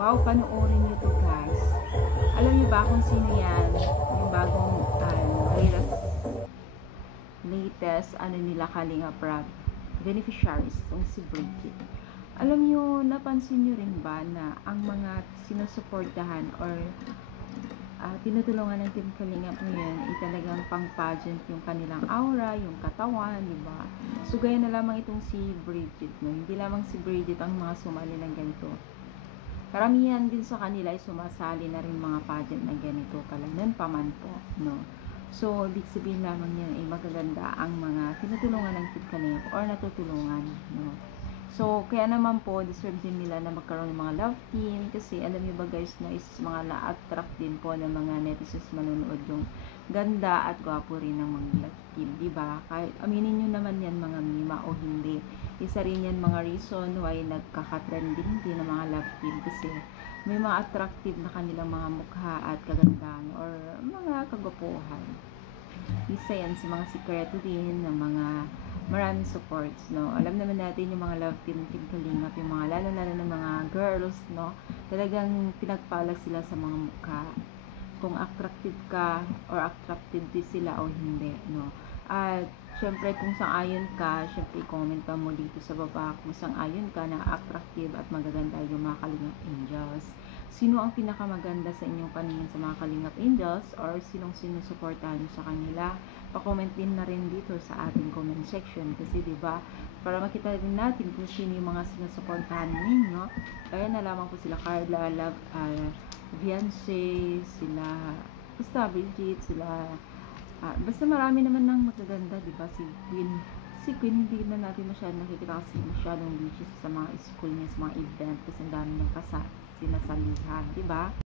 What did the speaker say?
Wow, panoorin nyo to guys. Alam niyo ba kung sino yan? Yung bagong latest nila Kalinga Prab beneficiaries, itong si Bridget. Alam niyo, napansin niyo rin ba na ang mga sinusuportahan or tinutulungan ng Team Kalingap ngayon ay talagang pang-pageant yung kanilang aura, yung katawan, di ba? So, gaya na lamang itong si Bridget, no? Hindi lamang si Bridget ang mga sumali ng ganito. Karamihan din sa kanila ay sumasali na rin mga pageant na ganito, kailangan pa man po, no? So, ibig sabihin lamang yan ay magaganda ang mga tinutulungan ng Team Kalingap or natutulungan, no? So, kaya naman po, deserve din nila na magkaroon ng mga love team kasi alam niyo ba guys na is mga na-attract din po ng mga netizens manonood yung ganda at gwapo rin ng mga love team, diba? Kahit aminin nyo naman yan mga mima o hindi. Isa rin yan mga reason why nagkaka-trending din ng mga love team kasi may mga attractive na kanilang mga mukha at kagandahan or mga kagwapuhan. Isa yan sa mga sikreto din ng mga maraming supports, no? Alam naman natin yung mga love team, Team Kalingap, yung mga lalo-lalo ng mga girls, no? Talagang pinagpala sila sa mga mukha. Kung attractive ka or attractive din sila o hindi, no? At syempre kung sang-ayon ka, syempre comment pa mo dito sa baba kung sang-ayon ka na attractive at magaganda yung mga Kalingap Angels. Sino ang pinakamaganda sa inyong paningin sa mga Kalingap Angels or sinong sinusuportahan nyo sa kanila? Pa-comment din na rin dito sa ating comment section kasi 'di ba para makita din natin kung sino yung mga sinusuportahan ninyo. Kaya na lamang po sila Carla, Beyonce, sila basta Bridget, sila basta marami naman ng magaganda, 'di ba? Si Queen hindi na natin masyadong nakikita kasi masyadong busy sa mga school niya, sa mga event kasi ang dami niyang sinasalihan, 'di ba?